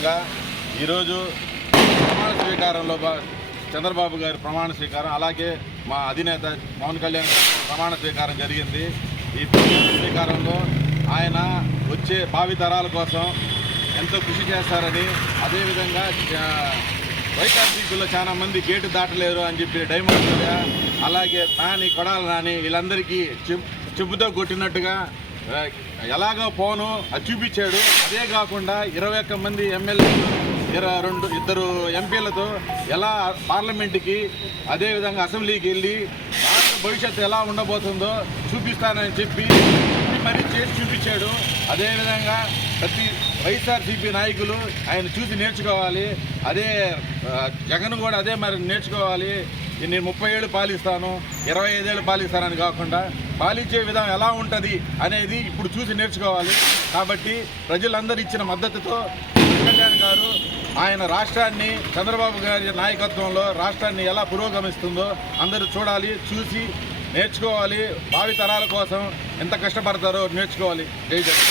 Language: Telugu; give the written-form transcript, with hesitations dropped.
భాగంగా ఈరోజు ప్రమాణ స్వీకారంలో చంద్రబాబు గారి ప్రమాణ స్వీకారం, అలాగే మా అధినేత పవన్ కళ్యాణ్ ప్రమాణ స్వీకారం జరిగింది. ఈ ప్రమాణ స్వీకారంలో ఆయన వచ్చే భావితరాల కోసం ఎంతో కృషి చేస్తారని, అదేవిధంగా వైఎస్ఆర్సీపీలో చాలా మంది గేటు దాటలేరు అని చెప్పి డైమండ్ అలాగే కొడాలి నాని వీళ్ళందరికీ చెప్పుతో కొట్టినట్టుగా ఎలాగో ఫోను అది చూపించాడు. అదే కాకుండా 21 మంది ఎమ్మెల్యేలు, 2 ఎంపీలతో ఎలా పార్లమెంటుకి అదేవిధంగా అసెంబ్లీకి వెళ్ళి రాష్ట్ర భవిష్యత్తు ఎలా ఉండబోతుందో చూపిస్తానని చెప్పి మరీ చేసి చూపించాడు. అదేవిధంగా ప్రతి వైఎస్ఆర్సీపీ నాయకులు ఆయన చూసి నేర్చుకోవాలి. అదే జగన్ కూడా అదే మరి నేర్చుకోవాలి. నేను 30 ఏళ్ళు పాలిస్తాను, 25 ఏళ్ళు పాలిస్తానని కాకుండా పాలించే విధానం ఎలా ఉంటుంది అనేది ఇప్పుడు చూసి నేర్చుకోవాలి. కాబట్టి ప్రజలందరూ ఇచ్చిన మద్దతుతో కళ్యాణ్ గారు ఆయన రాష్ట్రాన్ని చంద్రబాబు గారి నాయకత్వంలో రాష్ట్రాన్ని ఎలా పురోగమిస్తుందో అందరూ చూడాలి, చూసి నేర్చుకోవాలి. భావితరాల కోసం ఎంత కష్టపడతారో నేర్చుకోవాలి. జై జగన్.